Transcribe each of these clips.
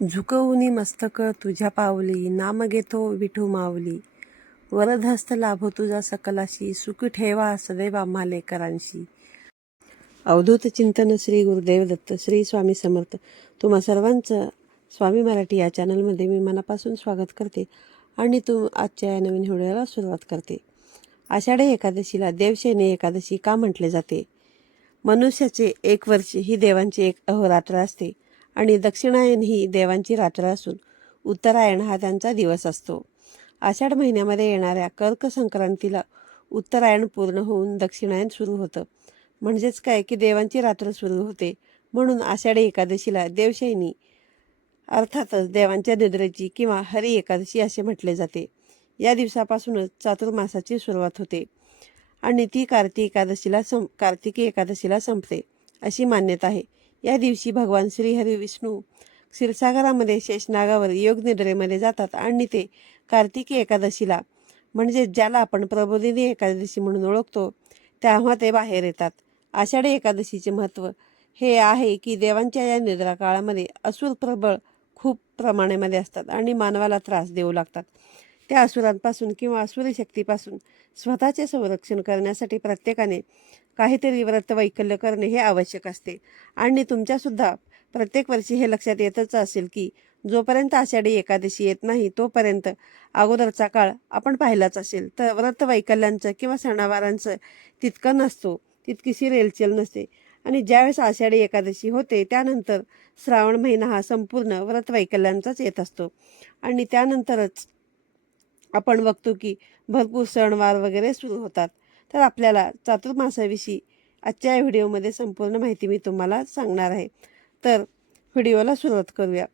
झुकवुनी मस्तक तुझ्या पावली, नाम घेतो विठू माऊली. वरदहस्त लाभो तुझा सकलाशी, सुखी ठेवा सदैव आम्हा लेकरांशी. अवधूत चिंतन श्री गुरुदेव दत्त. श्री स्वामी समर्थ. तुम्हा सर्वांचं स्वामी मराठी या चॅनलमध्ये मी मनापासून स्वागत करते आणि आजच्या या नवीन व्हिडिओला सुरुवात करते. आषाढी एकादशीला देवशयनी एकादशी का म्हटले जाते? मनुष्याचे एक वर्ष ही देवांची एक अहोरात्र असते आणि दक्षिणायन ही देवांची रात्र असून उत्तरायण हा त्यांचा दिवस असतो. आषाढ महिन्यामध्ये येणाऱ्या कर्क संक्रांतीला उत्तरायण पूर्ण होऊन दक्षिणायन सुरू होतं. म्हणजेच काय की देवांची रात्र सुरू होते. म्हणून आषाढी एकादशीला देवशयनी अर्थातच देवांच्या निद्रेची किंवा हरी एकादशी असे म्हटले जाते. या दिवसापासूनच चातुर्मासाची सुरुवात होते आणि ती कार्तिकी एकादशीला संपते अशी मान्यता आहे. या दिवशी भगवान श्रीहरी विष्णू क्षीरसागरामध्ये शेषनागावर योग निद्रेमध्ये जातात आणि ते कार्तिकी एकादशीला म्हणजे ज्याला आपण प्रबोधिनी एकादशी म्हणून ओळखतो तेव्हा ते बाहेर येतात. आषाढी एकादशीचे महत्त्व हे आहे की देवांच्या या निद्रा काळामध्ये असुर प्रबळ खूप प्रमाणामध्ये असतात आणि मानवाला त्रास देऊ लागतात. त्या असुरांपासून किंवा असुरी शक्तीपासून स्वतःचे संरक्षण करण्यासाठी प्रत्येकाने काहीतरी व्रत वैकल्य करणे हे आवश्यक असते. आणि तुमच्यासुद्धा प्रत्येक वर्षी हे लक्षात येतच असेल की जोपर्यंत आषाढी एकादशी येत नाही तोपर्यंत अगोदरचा काळ आपण पाहिलाच असेल. तर व्रत वैकल्यांचं किंवा सणावारांचं तितकं नसतो, तितकीशी रेलचेल नसते. आणि ज्यावेळेस आषाढी एकादशी होते त्यानंतर श्रावण महिना हा संपूर्ण व्रत वैकल्यांचाच येत असतो आणि त्यानंतरच आपण बघतो की भरपूर सणवार वगैरे सुरू होतात. तर आपल्याला चातुर्मासाविषयी आजच्या या व्हिडिओमध्ये संपूर्ण माहिती मी तुम्हाला सांगणार आहे. तर व्हिडिओला सुरुवात करूया.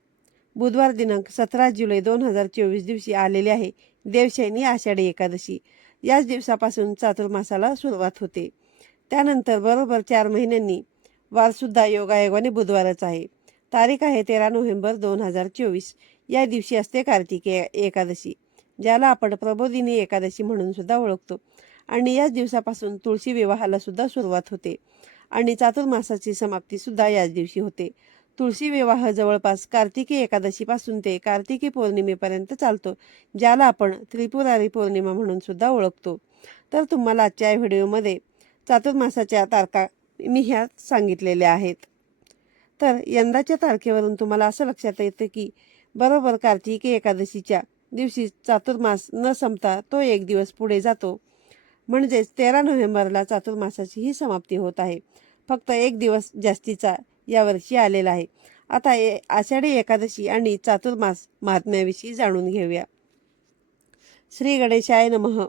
बुधवार दिनांक 17 जुलै 2024 दिवशी आलेली आहे देवशयनी आषाढी एकादशी. याच दिवसापासून चातुर्मासाला सुरुवात होते. त्यानंतर बरोबर 4 महिन्यांनी वारसुद्धा योगायोगाने बुधवारच आहे. तारीख आहे 13 नोव्हेंबर 2024. या दिवशी असते कार्तिकी एकादशी, ज्याला आपण प्रबोधिनी एकादशी म्हणून सुद्धा ओळखतो. आणि याच दिवसापासून तुळशी विवाहाला सुद्धा सुरुवात होते आणि चातुर्मासाची समाप्ती सुद्धा याच दिवशी होते. तुळशी विवाह जवळपास कार्तिकी एकादशीपासून ते कार्तिकी पौर्णिमेपर्यंत चालतो, ज्याला आपण त्रिपुरारी पौर्णिमा म्हणून सुद्धा ओळखतो. तर तुम्हाला आजच्या व्हिडिओमध्ये चातुर्मासाच्या तारखा मी ह्या सांगितलेल्या आहेत. तर यंदाच्या तारखेवरून तुम्हाला असं लक्षात येतं की बरोबर कार्तिकी एकादशीच्या दिवशी चातुर्मास न संपता तो एक दिवस पुढे जातो. म्हणजेच 13 नोव्हेंबरला चातुर्मासाची ही समाप्ती होत आहे. फक्त एक दिवस जास्तीचा यावर्षी आलेला आहे. आता आषाढी एकादशी आणि चातुर्मास महात्म्याविषयी जाणून घेऊया. श्री गणेशाय नमः.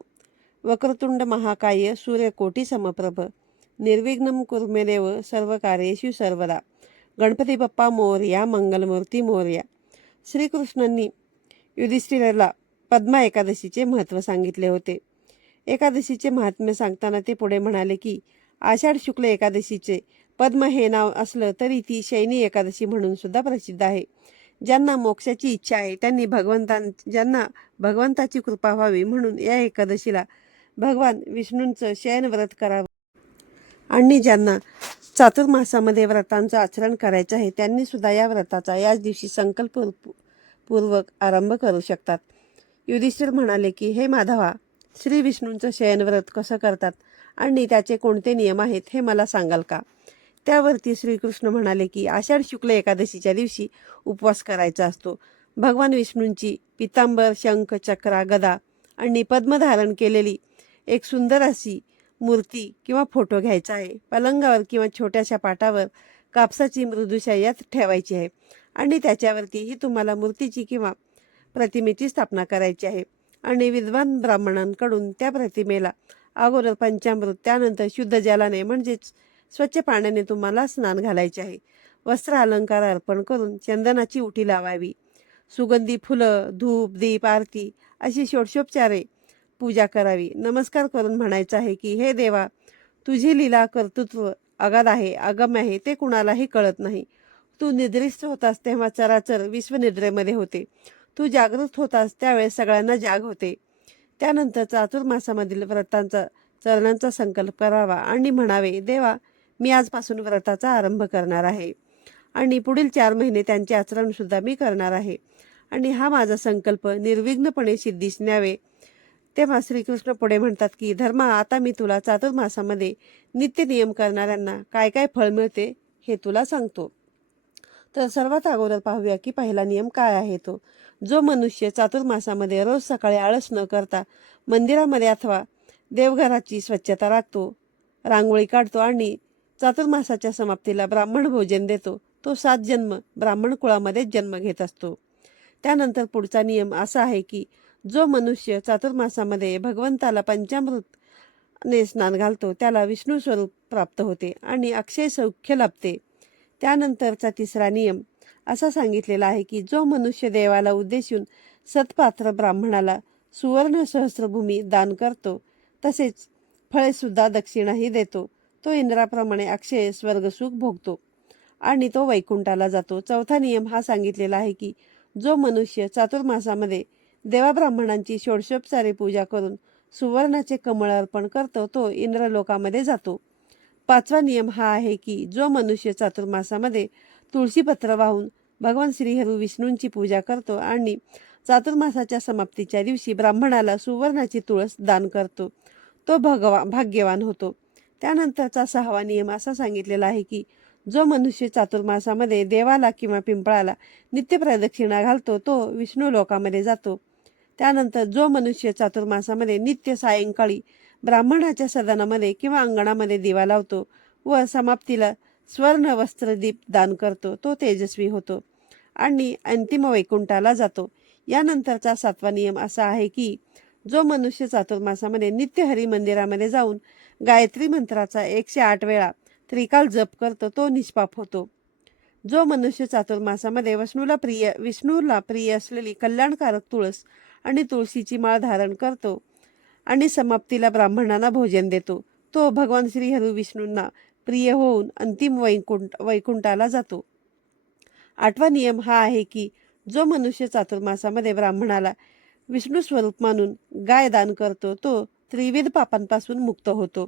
वक्रतुंड महाकाय सूर्यकोटी समप्रभ, निर्विघ्नं कुरु मे देव सर्व कार्येषु सर्वदा. गणपती बाप्पा मोरया, मंगलमूर्ती मोरया. श्रीकृष्णांनी युधिष्ठिराला पद्मा एकादशीचे महत्त्व सांगितले होते. एकादशीचे महात्म्य सांगताना ते पुढे म्हणाले की आषाढ शुक्ल एकादशीचे पद्म हे नाव असलं तरी ती शयनी एकादशी म्हणून सुद्धा प्रसिद्ध आहे. ज्यांना मोक्षाची इच्छा आहे त्यांनी ज्यांना भगवंताची कृपा व्हावी म्हणून या एकादशीला भगवान विष्णूंचं शयन व्रत करावं आणि ज्यांना चातुर्मासामध्ये व्रतांचं आचरण करायचं आहे त्यांनी सुद्धा या व्रताचा याच दिवशी संकल्पपूर्वक आरंभ करू शकतात. युधिष्ठिर म्हणाले की हे माधवा, श्री विष्णूंचं शयनव्रत कसं करतात आणि त्याचे कोणते नियम आहेत हे मला सांगाल का? त्यावरती श्रीकृष्ण म्हणाले की आषाढ शुक्ल एकादशीच्या दिवशी उपवास करायचा असतो. भगवान विष्णूंची पितांबर, शंख, चक्रा, गदा आणि पद्म धारण केलेली एक सुंदर अशी मूर्ती किंवा फोटो घ्यायचा आहे. पलंगावर किंवा छोट्याशा पाटावर कापसाची मृदुशय्यात ठेवायची आहे आणि त्याच्यावरती ही तुम्हाला मूर्तीची किंवा प्रतिमेची स्थापना करायची आहे. आणि विद्वान ब्राह्मणांकडून त्या प्रतिमेला अगोदर पंचामृत, त्यानंतर शुद्ध जलाने म्हणजेच स्वच्छ पाण्याने तुम्हाला स्नान घालायचे आहे. वस्त्र अलंकार अर्पण करून चंदनाची उटी लावावी. सुगंधी फुलं, धूप, दीप, आरती अशी षोडशोपचारे पूजा करावी. नमस्कार करून म्हणायचं आहे की हे देवा, तुझी लीला कर्तृत्व अगाध आहे, अगम्य आहे, ते कुणालाही कळत नाही. तू निद्रिस्त होतास तेव्हा चराचर विश्वनिद्रेमध्ये होते. तू जागृत होतास त्यावेळेस सगळ्यांना जाग होते. त्यानंतर चातुर्मासामधील चरणांचा संकल्प करावा आणि म्हणावे, देवा, मी आजपासून व्रताचा आरंभ करणार आहे आणि पुढील 4 महिने त्यांचे आचरणसुद्धा मी करणार आहे आणि हा माझा संकल्प निर्विघ्नपणे सिद्धीस न्यावे. तेव्हा श्रीकृष्ण पुढे म्हणतात की धर्मा, आता मी तुला चातुर्मासामध्ये नित्य नियम करणाऱ्यांना काय काय फळ मिळते हे तुला सांगतो. तर सर्वात अगोदर पाहूया की पहिला नियम काय आहे तो. जो मनुष्य चातुर्मासामध्ये रोज सकाळी आळस न करता मंदिरामध्ये अथवा देवघराची स्वच्छता राखतो, रांगोळी काढतो आणि चातुर्मासाच्या समाप्तीला ब्राह्मण भोजन देतो, तो 7 जन्म ब्राह्मण कुळामध्ये जन्म घेत असतो. त्यानंतर पुढचा नियम असा आहे की जो मनुष्य चातुर्मासामध्ये भगवंताला पंचामृतने स्नान घालतो त्याला विष्णू स्वरूप प्राप्त होते आणि अक्षय सौख्य लाभते. त्यानंतरचा तिसरा नियम असा सांगितलेला आहे की जो मनुष्य देवाला उद्देशून सत्पात्र ब्राह्मणाला सुवर्ण सहस्त्रभूमी दान करतो, तसेच फळेसुद्धा दक्षिणाही देतो, तो इंद्राप्रमाणे अक्षय स्वर्गसुख भोगतो आणि तो वैकुंठाला जातो. चौथा नियम हा सांगितलेला आहे की जो मनुष्य चातुर्मासामध्ये देवाब्राह्मणांची षोडशोपचारे पूजा करून सुवर्णाचे कमळ अर्पण करतो, तो इंद्रलोकामध्ये जातो. पाचवा नियम हा आहे की जो मनुष्य चातुर्मासामध्ये तुळशीपत्र वाहून भगवान श्रीहरी विष्णूंची पूजा करतो आणि चातुर्मासाच्या समाप्तीच्या दिवशी ब्राह्मणाला सुवर्णाची तुळस दान करतो, तो भाग्यवान होतो. त्यानंतरचा 6वा नियम असा सांगितलेला आहे की जो मनुष्य चातुर्मासामध्ये देवाला किंवा पिंपळाला नित्य प्रदक्षिणा घालतो, तो विष्णू लोकामध्ये जातो. त्यानंतर जो मनुष्य चातुर्मासामध्ये नित्य सायंकाळी ब्राह्मणाच्या सदनामध्ये किंवा अंगणामध्ये दिवा लावतो व समाप्तीला स्वर्ण वस्त्रदीप दान करतो, तो तेजस्वी होतो आणि अंतिम वैकुंठाला जातो. यानंतरचा 7वा नियम असा आहे की जो मनुष्य चातुर्मासामध्ये नित्य हरी मंदिरामध्ये जाऊन गायत्री मंत्राचा 108 वेळा त्रिकाल जप करतो, तो निष्पाप होतो. जो मनुष्य चातुर्मासामध्ये विष्णूला प्रिय असलेली कल्याणकारक तुळस आणि तुळशीची माळ धारण करतो आणि समाप्तीला ब्राह्मणांना भोजन देतो, तो भगवान श्रीहरी विष्णूंना प्रिय होऊन अंतिम वैकुंठाला जातो. 8वा नियम हा आहे की जो मनुष्य चातुर्मासामध्ये ब्राह्मणाला विष्णू स्वरूप मानून गाय दान करतो, तो त्रिविध पापांपासून मुक्त होतो.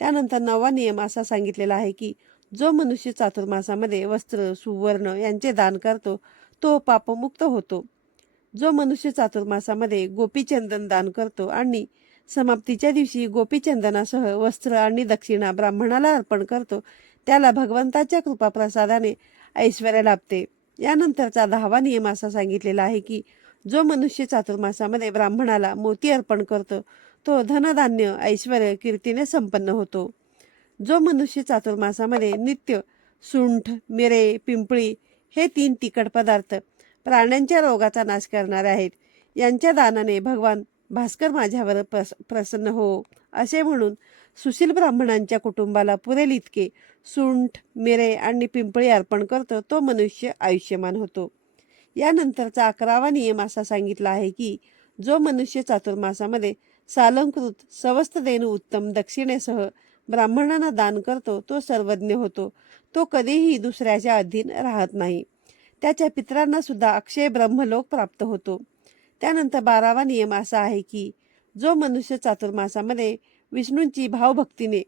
त्यानंतर 9वा नियम असा सांगितलेला आहे की जो मनुष्य चातुर्मासामध्ये वस्त्र सुवर्ण यांचे दान करतो, तो पापमुक्त होतो. जो मनुष्य चातुर्मासामध्ये गोपीचंदन दान करतो आणि समाप्तीच्या दिवशी गोपीचंदनासह वस्त्र आणि दक्षिणा ब्राह्मणाला अर्पण करतो, त्याला भगवंताच्या कृपाप्रसादाने ऐश्वर्य लाभते. यानंतरचा 10वा नियम असा सांगितलेला आहे की जो मनुष्य चातुर्मासामध्ये ब्राह्मणाला मोती अर्पण करतो, तो धनधान्य ऐश्वर्य कीर्तीने संपन्न होतो. जो मनुष्य चातुर्मासामध्ये नित्य सुंठ, मिरे, पिंपळी हे 3 तिखट पदार्थ प्राण्यांच्या रोगाचा नाश करणारे आहेत, यांच्या दानाने भगवान भास्कर माझ्यावर प्रसन्न हो असे म्हणून सुशील ब्राह्मणांच्या कुटुंबाला पुरेल इतके सुंठ, मिरे आणि पिंपळी अर्पण करतो, तो मनुष्य आयुष्यमान होतो. यानंतरचा 11वा नियम असा सांगितला आहे की जो मनुष्य चातुर्मासामध्ये सालंकृत सवस्तदेनु उत्तम दक्षिणेसह ब्राह्मणांना दान करतो, तो सर्वज्ञ होतो, तो कधीही दुसऱ्याच्या अधीन राहत नाही. त्याच्या पितरांना सुद्धा अक्षय ब्रह्मलोक प्राप्त होतो. त्यानंतर 12वा नियम असा आहे की जो मनुष्य चातुर्मासामध्ये विष्णूंची भावभक्तीने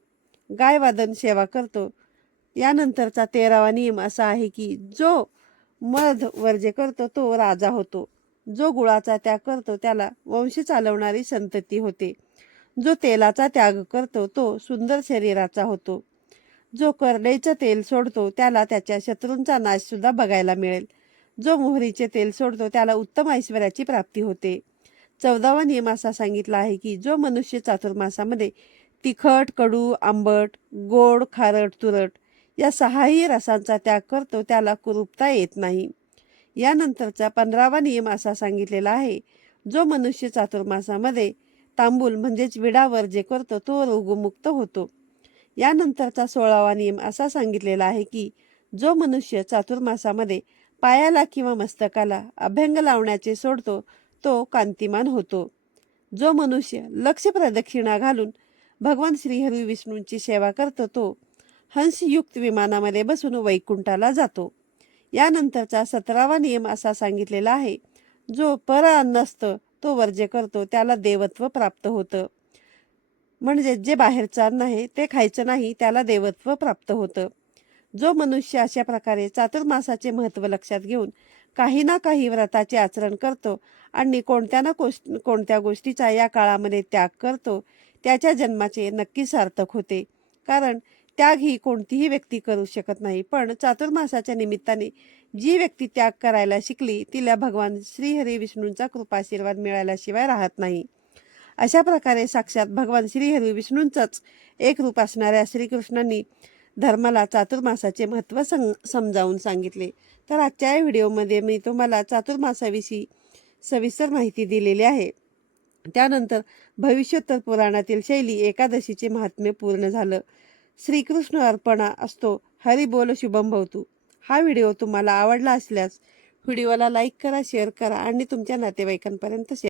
गायवादन सेवा करतो. यानंतरचा 13वा नियम असा आहे की जो मध वर्ज्य करतो, तो राजा होतो. जो गुळाचा त्याग करतो, त्याला वंश चालवणारी संतती होते. जो तेलाचा त्याग करतो, तो सुंदर शरीराचा होतो. जो करडईचं तेल सोडतो, त्याला त्याच्या शत्रूंचा नाश सुद्धा बघायला मिळेल. जो मोहरीचे तेल सोडतो, त्याला उत्तम ऐश्वर्याची प्राप्ती होते. 14वा नियम असा सांगितला आहे की जो मनुष्य चातुर्मासामध्ये तिखट, कडू, आंबट, गोड, खारट, तुरट या 6ही रसांचा त्याग करतो, त्याला कुरूपता येत नाही. यानंतरचा 15वा नियम असा सांगितलेला आहे जो मनुष्य चातुर्मासामध्ये तांबूल म्हणजेच विडा वर्ज्य करतो, तो रोगमुक्त होतो. यानंतरचा 16वा नियम असा सांगितलेला आहे की जो मनुष्य चातुर्मासामध्ये पायाला किंवा मस्तकाला अभ्यंग लावण्याचे सोडतो, तो कांतिमान होतो. जो मनुष्य लक्ष प्रदक्षिणा घालून भगवान श्रीहरी विष्णूंची सेवा करतो, तो हंसयुक्त विमानामध्ये बसून वैकुंठाला जातो. यानंतरचा 17वा नियम असा सांगितलेला आहे जो पर अन्नस्त तो वर्ज्य करतो, त्याला देवत्व प्राप्त होतं. म्हणजे जे बाहेरचं अन्न आहे ते खायचं नाही, त्याला देवत्व प्राप्त होतं. जो मनुष्य अशा प्रकारे चातुर्मासाचे महत्त्व लक्षात घेऊन काही ना काही व्रताचे आचरण करतो आणि कोणत्या ना कोणत्या गोष्टीचा या काळामध्ये त्याग करतो, त्याच्या जन्माचे नक्की सार्थक होते. कारण त्याग ही कोणतीही व्यक्ती करू शकत नाही, पण चातुर्मासाच्या निमित्ताने जी व्यक्ती त्याग करायला शिकली तिला भगवान श्रीहरी विष्णूंचा कृपाशीर्वाद मिळाल्याशिवाय राहत नाही. अशा प्रकारे साक्षात भगवान श्रीहरी विष्णूंचंच एक रूप असणाऱ्या श्रीकृष्णांनी धर्माला चातुर्मासाचे महत्त्व समजावून सांगितले. तर आजच्या या व्हिडिओमध्ये मी तुम्हाला चातुर्मासाविषयी सविस्तर माहिती दिलेली आहे. त्यानंतर भविष्योत्तर पुराणातील शैली एकादशीचे महात्म्य पूर्ण झालं. श्रीकृष्ण अर्पणा असतो. हरी बोल शुभम भवतु. हा व्हिडिओ तुम्हाला आवडला असल्यास व्हिडिओला लाईक करा, शेअर करा आणि तुमच्या नातेवाईकांपर्यंत शेअर